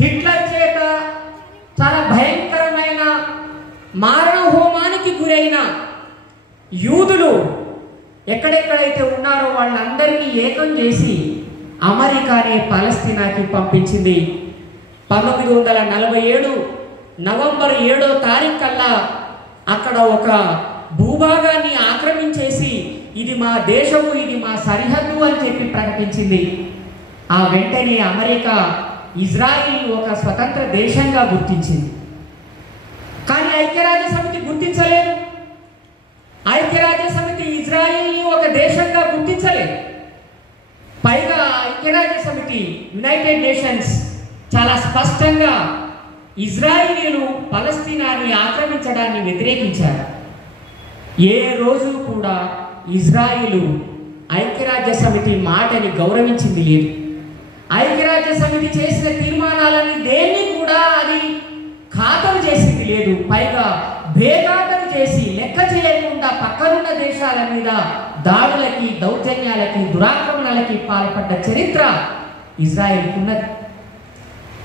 Hitler చేత చాలా భయంకరమైన మారణ హోమానికి గురైన యూదులు ఎక్కడెక్కడైతే ఉన్నారో వాళ్ళందరినీ ఏకం చేసి అమెరికానే పాలస్తీనాకి పంపించింది. 1947 నవంబర్ 7వ తారీఖు కల్లా అక్కడ ఒక భూభాగాన్ని ఆక్రమించేసి ఇది మా దేశము, ఇది మా సరిహద్దు అని చెప్పి ప్రకటించింది. ఆ వెంటనే అమెరికా ఇజ్రాయిల్ ఒక స్వతంత్ర దేశంగా గుర్తించింది. కానీ ఐక్యరాజ్య సమితి గుర్తించలేదు. ఐక్యరాజ్య సమితి ఇజ్రాయిల్ని ఒక దేశంగా గుర్తించలేదు. పైగా ఐక్యరాజ్య సమితి యునైటెడ్ నేషన్స్ చాలా స్పష్టంగా ఇజ్రాయిలీలు పలస్తీనాని ఆక్రమించడాన్ని వ్యతిరేకించారు. ఏ రోజు కూడా ఇజ్రాయిలు ఐక్యరాజ్య సమితి మాటని గౌరవించింది లేదు. ఐక్యరాజ్య సమితి చేసిన తీర్మానాలని దేన్ని కూడా అది ఖాతరు చేసింది లేదు. పైగా బేఖాతరు చేసి లెక్క చేయకుండా పక్కనున్న దేశాల మీద దాడులకి, దౌర్జన్యాలకి, దురాక్రమణలకి పాల్పడ్డ చరిత్ర ఇజ్రాయిల్కి ఉన్నది.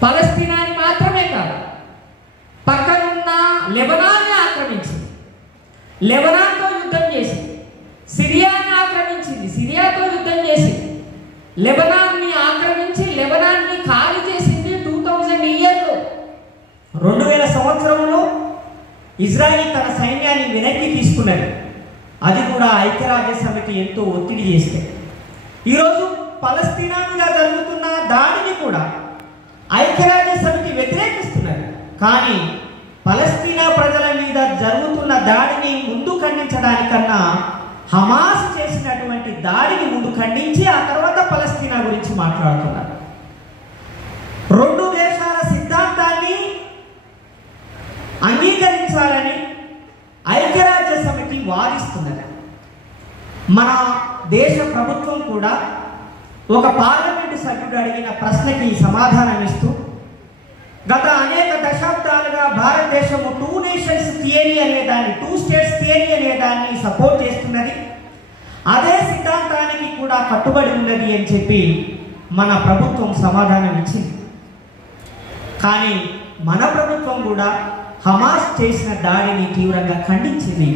పలస్తీనాని మాత్రమే కాదు, పక్కనున్న లెబనాన్ని ఆక్రమించింది, లెబనాన్తో యుద్ధం చేసింది, సిరియాని ఆక్రమించింది, సిరియాతో యుద్ధం చేసింది, లెబనాన్ని ఆక్రమించి లెబనాన్ని ఖాళీ చేసింది 2000 ఇయర్లో. 2000 సంవత్సరంలో ఇజ్రాయిల్ తన సైన్యాన్ని వెనక్కి తీసుకున్నది. అది కూడా ఐక్యరాజ్య సమితి ఎంతో ఒత్తిడి చేస్తే. ఈరోజు పలస్తీనా మీద జరుగుతున్న దాడిని కూడా ఐక్యరాజ్య సమితి వ్యతిరేకిస్తున్నది. కానీ పలస్తీనా ప్రజల మీద జరుగుతున్న దాడిని ముందు ఖండించడానికన్నా హమాస్ చేసినటువంటి దాడిని ముందు ఖండించి ఆ తర్వాత పలస్తీనా గురించి మాట్లాడుతున్నారు. రెండు దేశాల సిద్ధాంతాన్ని అంగీకరించాలని ఐక్యరాజ్య సమితి వాదిస్తున్నది. మన దేశ ప్రభుత్వం కూడా ఒక పార్లమెంటు సభ్యుడు అడిగిన ప్రశ్నకి సమాధానం ఇస్తూ గత అనేక దశాబ్దాలుగా భారతదేశము 2 నేషన్స్ థియరీ అనేదాన్ని, 2 స్టేట్స్ థియరీ అనేదాన్ని సపోర్ట్ చేస్తున్నది, అదే సిద్ధాంతానికి కూడా కట్టుబడి ఉన్నది అని చెప్పి మన ప్రభుత్వం సమాధానం ఇచ్చింది. కానీ మన ప్రభుత్వం కూడా హమాస్ చేసిన దాడిని తీవ్రంగా ఖండించింది.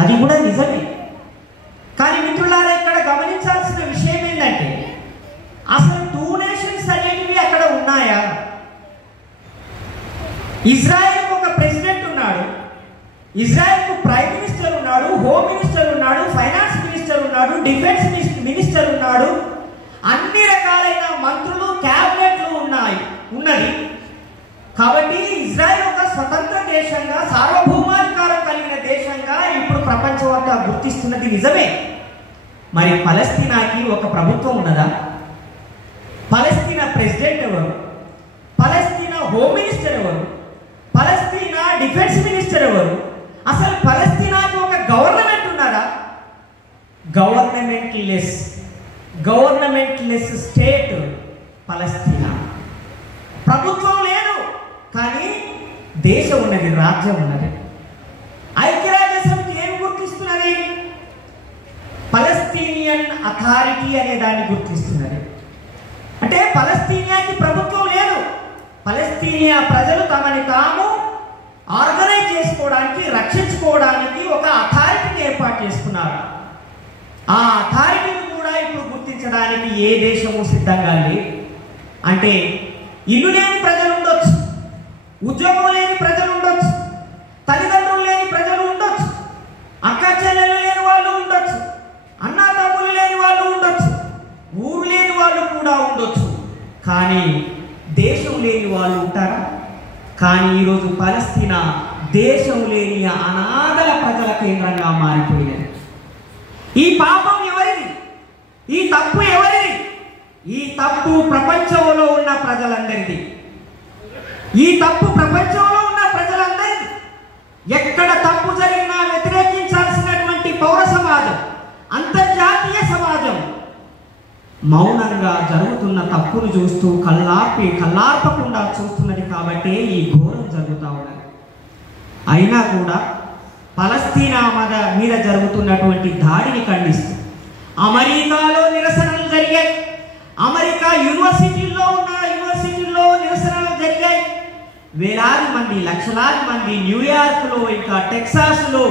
అది కూడా నిజమే. కానీ మిత్రులారా, ఇక్కడ గమనించాల్సిన విషయం ఏంటంటే అసలు 2 నేషన్స్ అనేటివి అక్కడ ఉన్నాయా? ఇజ్రాయెల్కు ఒక ప్రెసిడెంట్ ఉన్నాడు, ఇజ్రాయెల్కు ప్రైమ్ మినిస్టర్ ఉన్నాడు, హోమ్ మినిస్టర్ ఉన్నాడు, ఫైనాన్స్ మినిస్టర్ ఉన్నాడు, డిఫెన్స్ మినిస్టర్ ఉన్నాడు, అన్ని రకాలైన మంత్రులు, క్యాబినెట్లు ఉన్నది. కాబట్టి ఇజ్రాయెల్ ఒక స్వతంత్ర దేశంగా, సార్వభౌమాధికారం కలిగిన దేశంగా ఇప్పుడు ప్రపంచం అంతా గుర్తిస్తున్నది నిజమే. మరి పలస్తీనాకి ఒక ప్రభుత్వం ఉన్నదా? పలస్తీనా ప్రెసిడెంట్ ఎవరు? పలస్తీనా హోమ్ మినిస్టర్ ఎవరు? పలస్తీనా డిఫెన్స్ మినిస్టర్ ఎవరు? అసలు పలస్తీనాకి ఒక గవర్నమెంట్ ఉన్నదా? గవర్నమెంట్ లెస్ స్టేట్ పలస్తీనా. ప్రభుత్వం లేదు, కానీ దేశం ఉన్నది, రాజ్యం ఉన్నది. ఐక్యరాజ్య సమితి ఏం గుర్తిస్తున్నది? పలస్తీనియన్ అథారిటీ అనే దాన్ని గుర్తిస్తున్నది. అంటే పలస్తీనియాకి ప్రభుత్వం లేదు, పలస్తీనియా ప్రజలు తమని తాము ఆర్గనైజ్ చేసుకోవడానికి, రక్షించుకోవడానికి ఒక అథారిటీని ఏర్పాటు చేసుకున్నారు. ఆ అథారిటీని కూడా ఇప్పుడు గుర్తించడానికి ఏ దేశము సిద్ధంగా లేదు. అంటే ఇల్లు లేని ప్రజలు ఉండొచ్చు, ఉద్యోగం లేని ప్రజలు ఉండొచ్చు, తల్లిదండ్రులు లేని ప్రజలు ఉండొచ్చు, అక్క చెల్లెలు లేని వాళ్ళు ఉండొచ్చు, అన్నా తమ్ముళ్ళు లేని వాళ్ళు ఉండొచ్చు, ఊరు లేని వాళ్ళు కూడా ఉండొచ్చు. కానీ దేశం లేని వాళ్ళు ఉంటారా? కానీ ఈరోజు పలస్తీనా దేశం లేని అనాథల ప్రజల కేంద్రంగా మారిపోయినది. ఈ పాపం ఎవరిది? ఈ తప్పు ఎవరిది? ఈ తప్పు ప్రపంచంలో ఉన్న ప్రజలందరిది. ఈ తప్పు ప్రపంచంలో ఉన్న ప్రజలందరిది. ఎక్కడ తప్పు జరిగినా వ్యతిరేకించాల్సినటువంటి పౌర సమాజం, అంతర్జాతీయ సమాజం మౌనంగా జరుగుతున్న తప్పును చూస్తూ కళ్ళార్పకుండా చూస్తున్నది. కాబట్టి ఈ ఘోరం జరుగుతూ ఉన్నది. అయినా కూడా పలస్తీనా మీద జరుగుతున్నటువంటి దాడిని ఖండిస్తూ అమెరికాలో నిరసనలు జరిగాయి. అమెరికా యూనివర్సిటీల్లో నిరసనలు జరిగాయి. వేలాది మంది, లక్షలాది మంది న్యూయార్క్లో, ఇంకా టెక్సాస్లో,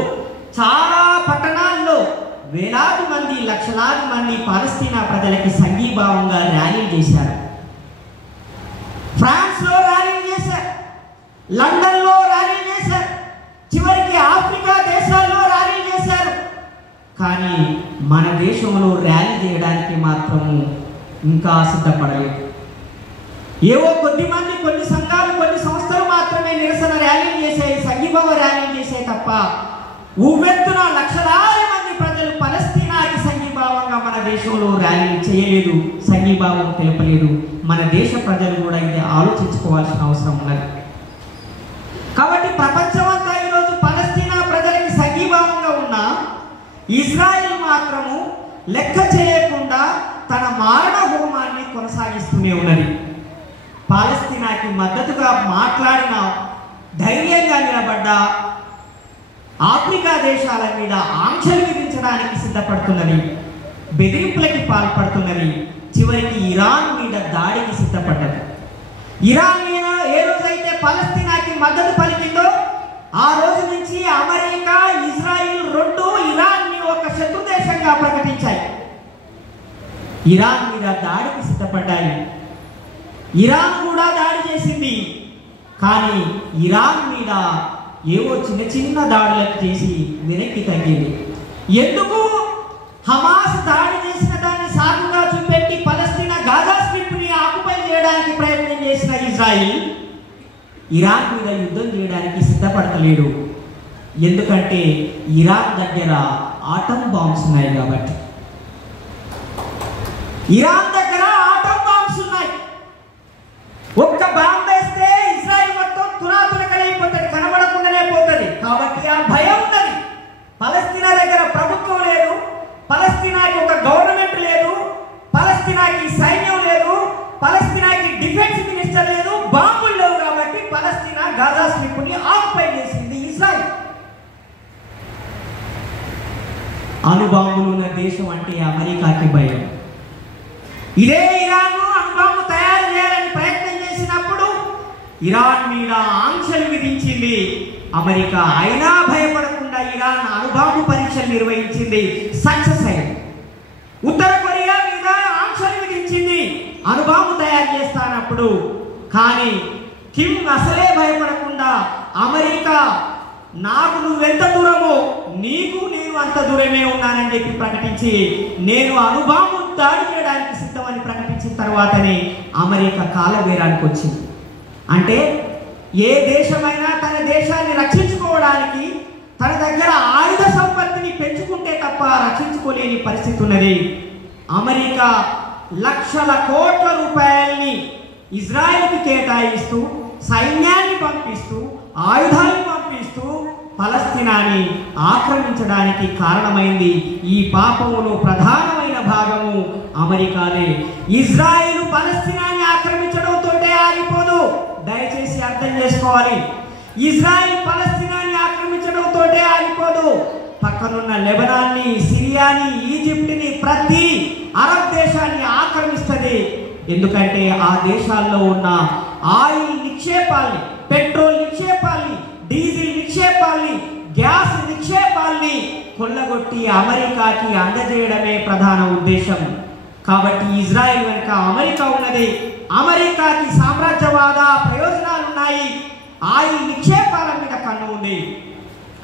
చాలా పట్టణాల్లో వేలాది మంది, లక్షలాది మంది పాలస్తీనా ప్రజలకి సంఘీభావంగా ర్యాలీలు చేశారు. ఫ్రాన్స్లో ర్యాలీలు చేశారు, లండన్లో ర్యాలీలు చేశారు, చివరికి ఆఫ్రికా దేశాల్లో ర్యాలీలు చేశారు. కానీ మన దేశంలో ర్యాలీ చేయడానికి మాత్రము ఇంకా సిద్ధపడలేదు. ఏవో కొద్దిమంది, కొన్ని సంఘాలు, కొన్ని సంస్థలు మాత్రమే నిరసన ర్యాలీలు చేసాయి, సంఘీభావ ర్యాలీలు చేసాయి తప్ప ఉవ్వెత్తున లక్షలాది మంది ప్రజలు పలస్తీనాకి సంఘీభావంగా మన దేశంలో ర్యాలీలు చేయలేదు, సంఘీభావం తెలపలేదు. మన దేశ ప్రజలు కూడా ఇది ఆలోచించుకోవాల్సిన అవసరం ఉన్నది. కాబట్టి ప్రపంచమంతా ఈరోజు పలస్తీనా ప్రజలకి సంఘీభావంగా ఉన్న ఇజ్రాయెల్ మాత్రము లెక్క చేయకుండా తన మారణ హోమాన్ని కొనసాగిస్తూనే ఉన్నది. పాలస్తీనాకి మద్దతుగా మాట్లాడిన, ధైర్యంగా నిలబడ్డ ఆఫ్రికా దేశాల మీద ఆంక్షలు విధించడానికి సిద్ధపడుతున్నది, బెదిరింపులకి పాల్పడుతున్నది, చివరికి ఇరాన్ మీద దాడికి సిద్ధపడ్డది. ఇరాన్ మీద ఏ రోజైతే పలస్తీనాకి మద్దతు పలికిందో ఆ రోజు నుంచి అమెరికా, ఇజ్రాయిల్ రెండు ఇరాన్ని ఒక శత్రు దేశంగా ప్రకటించాయి. ఇరాన్ మీద దాడికి సిద్ధపడ్డాయి. ఇరాన్ కూడా దాడి చేసింది. కానీ ఇరాన్ మీద ఏవో చిన్న చిన్న దాడులకు చేసి వెనక్కి తగ్గింది. ఎందుకు? హమాస్ దాడి చేసిన దాన్ని సాకుగా చూపెట్టి పలస్తీనా గాజా స్ట్రిప్ని ఆక్యుపై చేయడానికి ప్రయత్నం చేసిన ఇజ్రాయిల్ ఇరాన్ మీద యుద్ధం చేయడానికి సిద్ధపడతలేడు. ఎందుకంటే ఇరాన్ దగ్గర ఆటం బాంబ్స్ ఉన్నాయి కాబట్టి. ఇరాన్ దగ్గర ఆటం బాంబ్స్ ఉన్నాయి. ఒక్క బాంబ్ వేస్తే ఇజ్రాయిల్ మొత్తం తునాతునకలైపోతుంది, కనబడకుండానే పోతుంది. కాబట్టి ఆ భయం ఉన్నది. పలస్తీనా దగ్గర ప్రభుత్వం లేదు, పలస్తీనాకి ఒక గవర్నమెంట్ లేదు, పలస్తీనాకి సైన్యం లేదు, పలస్తీనాకి డిఫెన్స్ మినిస్టర్ లేదు, బాంబులు లేవు. కాబట్టి పలస్తీనా గాజా స్ట్రిప్ని ఆక్యుపై చేసింది ఇజ్రాయిల్. అణుబాంబులు ఉన్న దేశం అంటే అమెరికాకి భయం. ఇదే ఇరాన్ అణుబాంబు తయారు చేయాలని ప్రయత్నం చేసినప్పుడు ఇరాన్ మీద ఆంక్షలు విధించింది అమెరికా. అయినా భయపడకుండా ఇరాన్ అణుబాంబు పరీక్షలు నిర్వహించింది, సక్సెస్ అయింది. ఉత్తర కొరియా మీద ఆంక్షలు విధించింది అణుబాంబు తయారు చేస్తానప్పుడు. కానీ కిమ్ అసలే భయపడకుండా అమెరికా నాకు నువ్వెంత దూరమో నీకు నేను అంత దూరమే ఉన్నానని చెప్పి ప్రకటించి నేను అణుబాంబు దాడి చేయడానికి సిద్ధమని ప్రకటించిన తర్వాతనే అమెరికా కాలబేరానికి వచ్చింది. అంటే ఏ దేశమైనా తన దేశాన్ని రక్షించుకోవడానికి తన దగ్గర ఆయుధ సంపత్తిని పెంచుకుంటే తప్ప రక్షించుకోలేని పరిస్థితి ఉన్నది. అమెరికా లక్షల కోట్ల రూపాయల్ని ఇజ్రాయెల్కి కేటాయిస్తూ, సైన్యాన్ని పంపిస్తూ, ఆయుధాలను పంపిస్తూ పలస్తీనాని ఆక్రమించడానికి కారణమైంది. ఈ పాపములో ప్రధానమైన భాగము అమెరికానే. ఇజ్రాయెల్ పలస్తీనాని ఆక్రమించడంతో ఆగిపోదు. దయచేసి అర్థం చేసుకోవాలి. ఇజ్రాయెల్ పలస్తీనాని ఆక్రమించడంతో ఆగిపోదు. పక్కనున్న లెబనాన్ని, సిరియాని, ఈజిప్ట్ని, ప్రతి అరబ్ దేశాన్ని ఆక్రమిస్తుంది. ఎందుకంటే ఆ దేశాల్లో ఉన్న ఆయిల్ నిక్షేపాల్ని, పెట్రోల్ నిక్షేపాల్ని, డీజిల్ నిక్షేపాల్ని, గ్యాస్ నిక్షేపాల్ని కొల్లగొట్టి అమెరికాకి అందజేయడమే ప్రధాన ఉద్దేశం. కాబట్టి ఇజ్రాయెల్ వెనుక అమెరికా ఉన్నది. అమెరికాకి సామ్రాజ్యవాద ప్రయోజనాలు ఉన్నాయి. ఆయిల్ నిక్షేపాల మీద కన్ను ఉంది.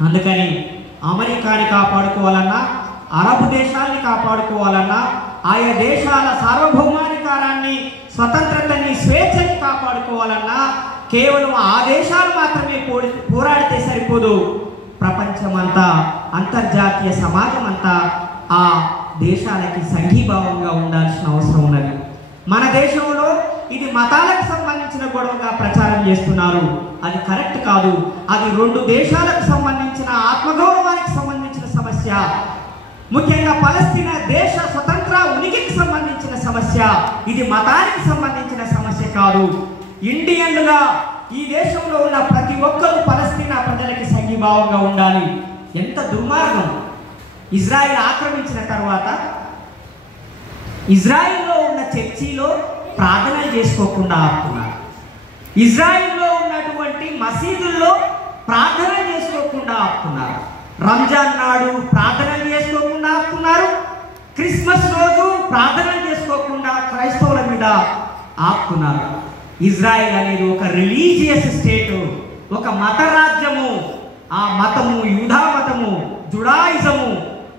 అందుకని అమెరికాని కాపాడుకోవాలన్నా, అరబ్ దేశాల్ని కాపాడుకోవాలన్నా, ఆయా దేశాల సార్వభౌమాధికారాన్ని, స్వతంత్రతని, స్వేచ్ఛని కాపాడుకోవాలన్నా కేవలం ఆ దేశాలు మాత్రమే పోరాడితే సరిపోదు. ప్రపంచమంతా, అంతర్జాతీయ సమాజం అంతా ఆ దేశాలకి సంఘీభావంగా ఉండాల్సిన అవసరం ఉన్నది. మన దేశంలో ఇది మతాలకు సంబంధించిన గొడవగా ప్రచారం చేస్తున్నారు. అది కరెక్ట్ కాదు. అది రెండు దేశాలకు సంబంధించిన ఆత్మగౌరవానికి సంబంధించిన సమస్య. ముఖ్యంగా పలస్తీనా దేశ స్వతంత్ర ఉనికికి సంబంధించిన సమస్య. ఇది మతానికి సంబంధించిన సమస్య కాదు. ఇండియన్లుగా ఈ దేశంలో ఉన్న ప్రతి ఒక్కరూ పలస్తీనా ప్రజలకి సంఘీభావంగా ఉండాలి. ఎంత దుర్మార్గం! ఇజ్రాయెల్ ఆక్రమించిన తర్వాత ఇజ్రాయెల్లో ఉన్న చర్చిలో ప్రార్థనలు చేసుకోకుండా ఆపుతున్నారు. ఇజ్రాయెల్లో ఉన్నటువంటి మసీదుల్లో ప్రార్థన చేసుకోకుండా ఆపుతున్నారు. రంజాన్ నాడు ప్రార్థనలు చేసుకోకుండా ఆపుతున్నారు. క్రిస్మస్ రోజు ప్రార్థనలు చేసుకోకుండా క్రైస్తవుల మీద ఆపుతున్నారు. ఇజ్రాయెల్ అనేది ఒక రిలీజియస్ స్టేటు, ఒక మత రాజ్యము. ఆ మతము యూదా మతము, జుడాయిజము.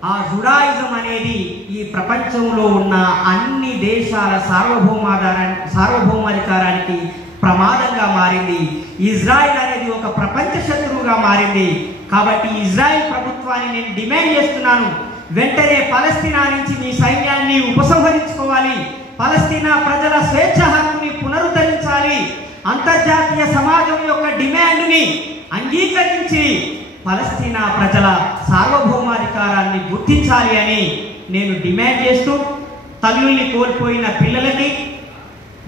ఆ జుడాయిజం అనేది ఈ ప్రపంచంలో ఉన్న అన్ని దేశాల సార్వభౌమాధికారానికి ప్రమాదంగా మారింది. ఇజ్రాయెల్ అనేది ఒక ప్రపంచ శత్రువుగా మారింది. కాబట్టి ఇజ్రాయెల్ ప్రభుత్వాన్ని నేను డిమాండ్ చేస్తున్నాను, వెంటనే పలస్తీనా నుంచి మీ సైన్యాన్ని ఉపసంహరించుకోవాలి. పలస్తీనా ప్రజల స్వేచ్ఛ హక్కుని పునరుద్ధరించాలి. అంతర్జాతీయ సమాజం యొక్క డిమాండ్ని అంగీకరించి పలస్తీనా ప్రజల సార్వభౌమాధికారాన్ని గుర్తించాలి అని నేను డిమాండ్ చేస్తూ, తల్లుల్ని కోల్పోయిన పిల్లలకి,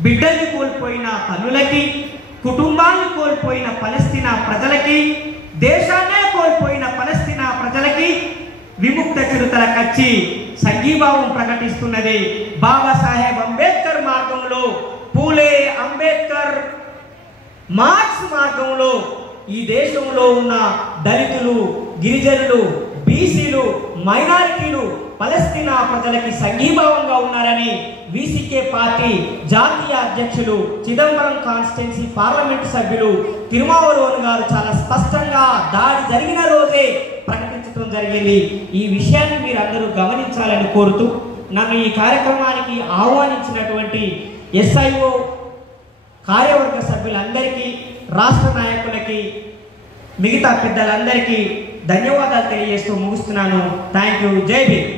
బిడ్డల్ని కోల్పోయిన తల్లులకి, కుటుంబాన్ని కోల్పోయిన పలస్తీనా ప్రజలకి, దేశాన్నే కోల్పోయిన పలస్తీనా ప్రజలకి విముక్త చిరుతల కచ్చి సంఘీభావం ప్రకటిస్తున్నది. బాబాసాహెబ్ అంబేద్కర్ మార్గంలో, పూలే అంబేద్కర్ మార్క్స్ మార్గంలో ఈ దేశంలో ఉన్న దళితులు, గిరిజనులు, బీసీలు, మైనారిటీలు పలస్తీనా ప్రజలకి సంఘీభావంగా ఉన్నారని వీసీకే పార్టీ జాతీయ అధ్యక్షులు, చిదంబరం కాన్స్టిట్యున్సీ పార్లమెంటు సభ్యులు తిరుమావలోన్ గారు చాలా స్పష్టంగా దాడి జరిగిన రోజే ప్రకటించడం జరిగింది. ఈ విషయాన్ని మీరు అందరూ గమనించాలని కోరుతూ, నన్ను ఈ కార్యక్రమానికి ఆహ్వానించినటువంటి SIO కార్యవర్గ సభ్యులందరికీ, రాష్ట్ర నాయకులకి, మిగతా పెద్దలందరికీ ధన్యవాదాలు తెలియజేస్తూ ముగిస్తున్నాను. Thank you. జై భీమ్.